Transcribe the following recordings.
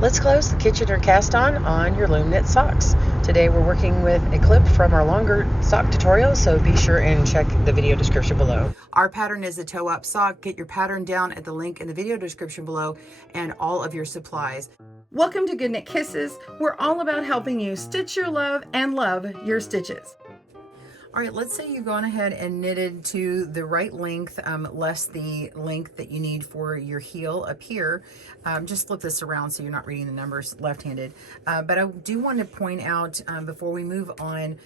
Let's close the Kitchener cast on your Loom Knit socks. Today we're working with a clip from our longer sock tutorial, so be sure and check the video description below. Our pattern is a toe-up sock. Get your pattern down at the link in the video description below and all of your supplies. Welcome to Good Knit Kisses. We're all about helping you stitch your love and love your stitches. All right, let's say you've gone ahead and knitted to the right length, less the length that you need for your heel up here. Just flip this around so you're not reading the numbers left-handed. But I do want to point out before we move on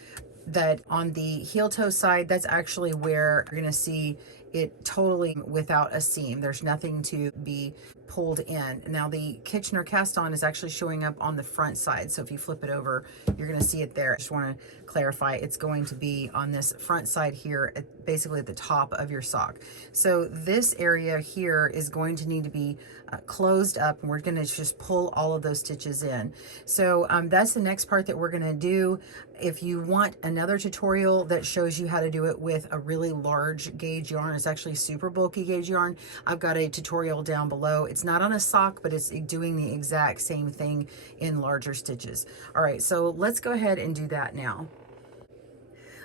that on the heel toe side, that's actually where you're going to see it totally without a seam. There's nothing to be pulled in. Now the Kitchener cast on is actually showing up on the front side. So if you flip it over, you're going to see it there. I just want to clarify, it's going to be on this front side here, basically at the top of your sock. So this area here is going to need to be closed up, and we're going to just pull all of those stitches in. So that's the next part that we're going to do. If you want another tutorial that shows you how to do it with a really large gauge yarn, it's actually super bulky gauge yarn, I've got a tutorial down below. It's not on a sock, but it's doing the exact same thing in larger stitches. All right, so let's go ahead and do that now.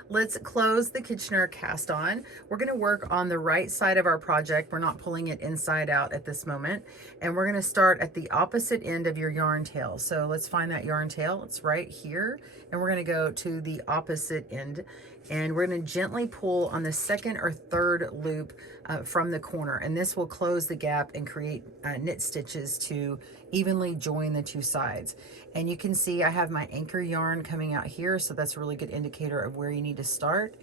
Let's close the Kitchener cast on. We're going to work on the right side of our project. We're not pulling it inside out at this moment. And we're going to start at the opposite end of your yarn tail. So let's find that yarn tail. It's right here. And we're going to go to the opposite end. And we're going to gently pull on the second or third loop from the corner. And this will close the gap and create knit stitches to evenly join the two sides. And you can see I have my anchor yarn coming out here, so that's a really good indicator of where you need to start.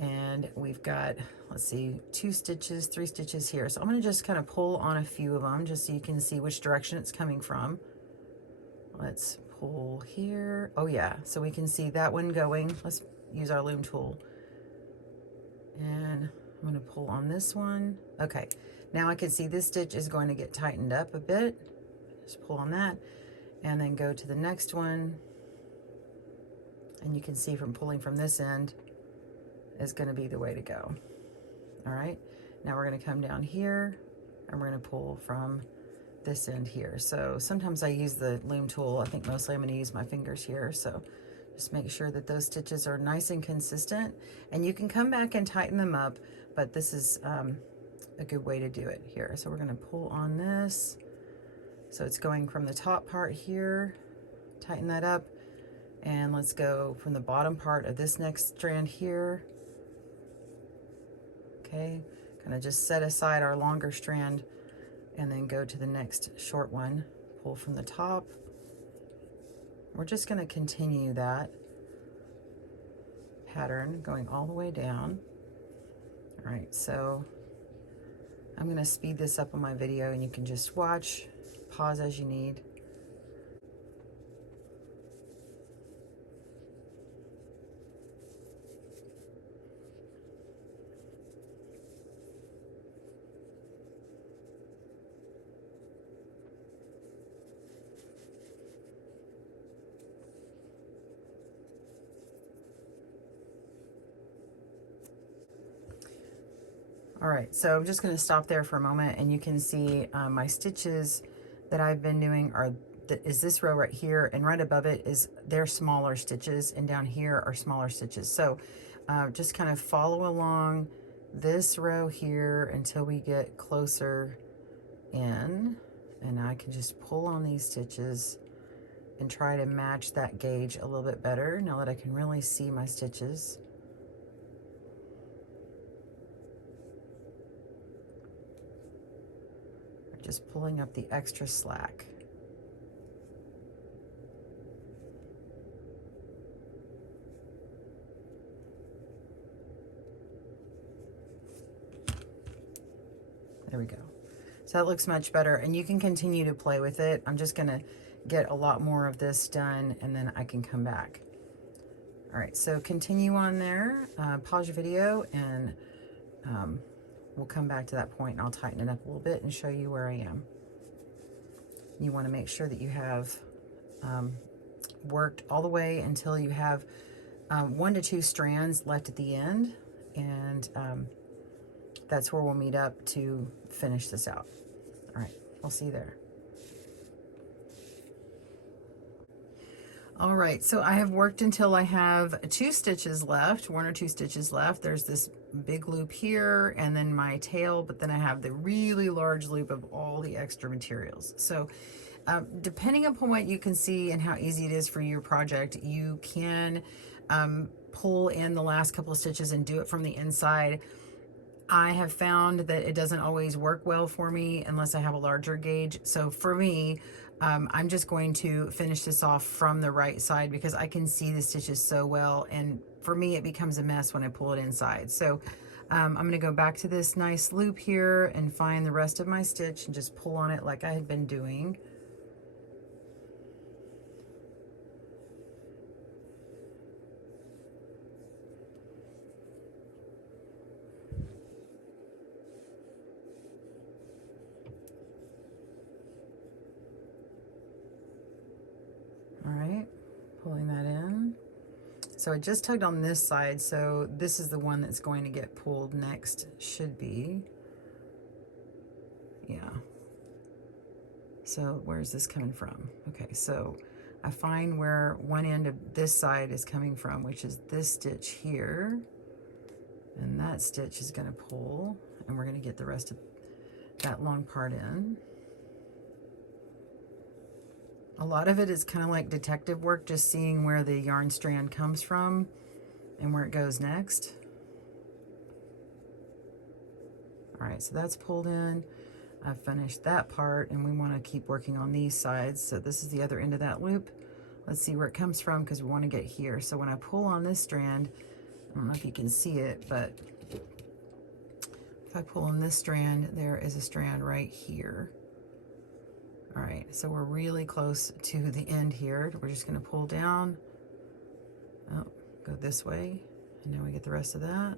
And we've got, let's see, 2 stitches, 3 stitches here. So I'm going to just kind of pull on a few of them just so you can see which direction it's coming from. Let's pull here. Oh yeah, so we can see that one going. Let's use our loom tool. And I'm going to pull on this one. Okay, now I can see this stitch is going to get tightened up a bit. Just pull on that and then go to the next one. And you can see from pulling from this end is going to be the way to go. All right, now we're going to come down here and we're going to pull from this end here. So sometimes I use the loom tool. I think mostly I'm going to use my fingers here. So just make sure that those stitches are nice and consistent, and you can come back and tighten them up, but this is a good way to do it here. So we're going to pull on this. So it's going from the top part here, tighten that up, and let's go from the bottom part of this next strand here. Okay, kind of just set aside our longer strand and then go to the next short one, pull from the top. We're just going to continue that pattern going all the way down. All right, so I'm going to speed this up on my video and you can just watch, pause as you need. All right, so I'm just going to stop there for a moment, and you can see my stitches that I've been doing is this row right here, and right above it is they're smaller stitches, and down here are smaller stitches. So just kind of follow along this row here until we get closer in, and I can just pull on these stitches and try to match that gauge a little bit better now that I can really see my stitches. Just pulling up the extra slack. There we go. So that looks much better, and you can continue to play with it. I'm just gonna get a lot more of this done and then I can come back. All right, so continue on there, pause your video, and we'll come back to that point and I'll tighten it up a little bit and show you where I am. You want to make sure that you have worked all the way until you have 1 to 2 strands left at the end, and that's where we'll meet up to finish this out. All right, I'll see you there. All right, so I have worked until I have 2 stitches left, 1 or 2 stitches left. There's this big loop here and then my tail, but then I have the really large loop of all the extra materials. So depending upon what you can see and how easy it is for your project, you can pull in the last couple of stitches and do it from the inside. I have found that it doesn't always work well for me unless I have a larger gauge. So for me, I'm just going to finish this off from the right side because I can see the stitches so well, and for me it becomes a mess when I pull it inside. So I'm going to go back to this nice loop here and find the rest of my stitch and just pull on it like I had been doing. All right, pulling that in. So I just tugged on this side, so this is the one that's going to get pulled next, should be. Yeah. So where's this coming from? Okay, so I find where one end of this side is coming from, which is this stitch here. And that stitch is going to pull, and we're going to get the rest of that long part in. A lot of it is kind of like detective work, just seeing where the yarn strand comes from and where it goes next. All right, so that's pulled in. I've finished that part, and we want to keep working on these sides. So this is the other end of that loop. Let's see where it comes from because we want to get here. So when I pull on this strand, I don't know if you can see it, but if I pull on this strand, there is a strand right here. All right, so we're really close to the end here. We're just going to pull down, go this way, and now we get the rest of that.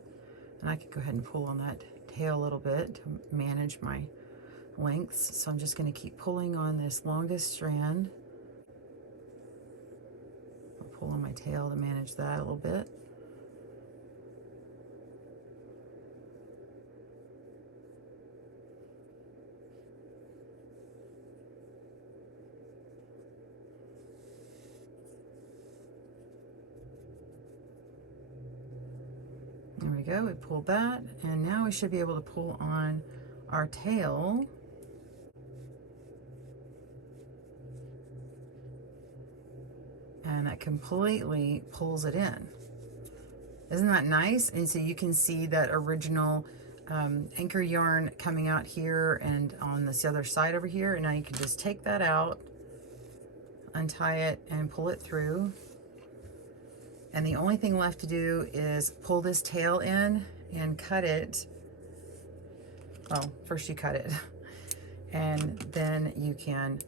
And I can go ahead and pull on that tail a little bit to manage my lengths. So I'm just going to keep pulling on this longest strand. I'll pull on my tail to manage that a little bit. There we go, we pulled that, and now we should be able to pull on our tail. And that completely pulls it in. Isn't that nice? And so you can see that original anchor yarn coming out here and on this other side over here, and now you can just take that out, untie it, and pull it through. And the only thing left to do is pull this tail in and cut it. Well, first you cut it, and then you can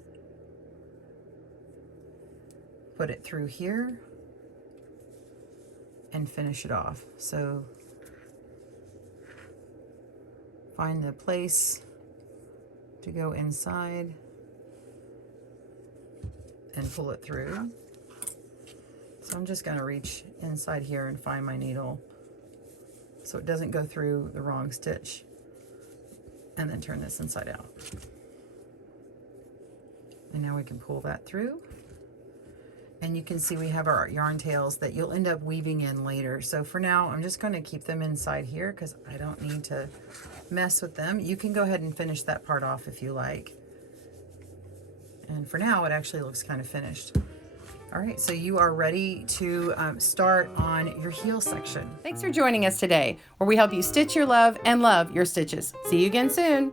put it through here and finish it off. So find the place to go inside and pull it through. So I'm just going to reach inside here and find my needle so it doesn't go through the wrong stitch, and then turn this inside out. And now we can pull that through. And you can see we have our yarn tails that you'll end up weaving in later. So for now, I'm just going to keep them inside here because I don't need to mess with them. You can go ahead and finish that part off if you like. And for now, it actually looks kind of finished. All right, so you are ready to start on your heel section. Thanks for joining us today, where we help you stitch your love and love your stitches. See you again soon.